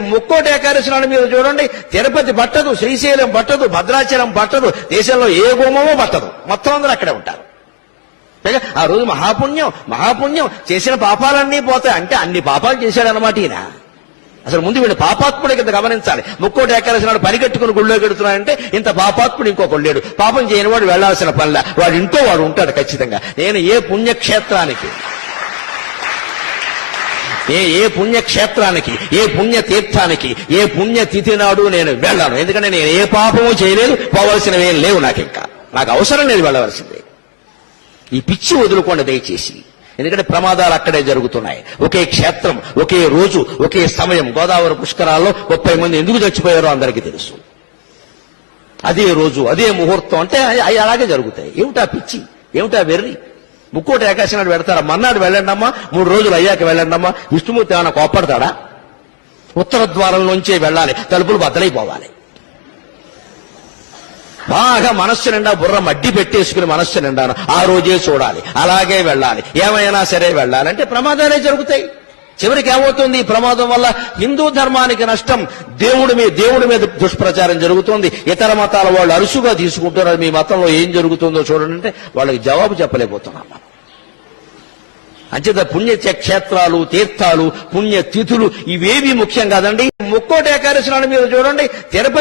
ముక్కోటి ఏకాదశి నాడు మీరు చూడండి, తిరుపతి పట్టదు, శ్రీశైలం పట్టదు, భద్రాచలం పట్టదు, దేశంలో ఏ గుమ్మమో పట్టదు, మొత్తం అందరూ అక్కడే ఉంటారు. ఆ రోజు మహాపుణ్యం చేసిన పాపాలన్నీ పోతాయి. అంటే అన్ని పాపాలు చేశాడనమాట ఈయన. అసలు ముందు వీడు పాపాత్ముడి కింద గమనించాలి. ముక్కోటి ఏకాదశి నాడు పని కట్టుకుని గుళ్ళో గెడుతున్నాడంటే ఇంత పాపాత్ముడు ఇంకొకడు లేడు. పాపం చేయని వాడు వెళ్లాల్సిన పనిలా, వాడు ఇంట్లో వాడు ఉంటాడు ఖచ్చితంగా. నేను ఏ పుణ్యక్షేత్రానికి, ఏ పుణ్యక్షేత్రానికి, ఏ పుణ్యతీర్థానికి, ఏ పుణ్యతిథి నాడు నేను వెళ్ళాను. ఎందుకంటే నేను ఏ పాపము చేయలేదు, పోవలసినవేం లేవు. నాకు అవసరం లేదు వెళ్ళవలసిందే. ఈ పిచ్చి వదులుకోండి దయచేసి. ఎందుకంటే ప్రమాదాలు అక్కడే జరుగుతున్నాయి. ఒకే క్షేత్రం, ఒకే రోజు, ఒకే సమయం. గోదావరి పుష్కరాల్లో 30 మంది ఎందుకు చచ్చిపోయారో అందరికీ తెలుసు. అదే రోజు, అదే ముహూర్తం. అంటే అవి అలాగే జరుగుతాయి. ఏమిటా పిచ్చి, ఏమిటా వెర్రి? ముక్కోటి ఏకాదశి నాడు పెడతారా? మన్నాడు వెళ్ళండమ్మా, 3 రోజులు అయ్యాక వెళ్ళండమ్మా. విష్ణుమూర్తి ఏమైనా కోప్పడతాడా? ఉత్తర ద్వారంలోంచే వెళ్ళాలి, తలుపులు బద్దలైపోవాలి. బాగా మనస్సు నిండా బుర్ర మడ్డి పెట్టేసుకుని మనస్సు నిండాను ఆ రోజే చూడాలి, అలాగే వెళ్ళాలి, ఏమైనా సరే వెళ్ళాలంటే ప్రమాదాలే జరుగుతాయి. చివరికి ఏమవుతుంది? ఈ ప్రమాదం వల్ల హిందూ ధర్మానికి నష్టం, దేవుడి మీద దుష్ప్రచారం జరుగుతుంది. ఇతర మతాల వాళ్ళు అరుసుగా తీసుకుంటున్నారు. మీ మతంలో ఏం జరుగుతుందో చూడండి అంటే వాళ్ళకి జవాబు చెప్పలేకపోతున్నాం. అంచేత పుణ్యక్షేత్రాలు, తీర్థాలు, పుణ్యతిథులు ఇవేవి ముఖ్యం కాదండి. ముక్కోటి ఏకాదశి నాడు మీరు చూడండి, తిరుపతి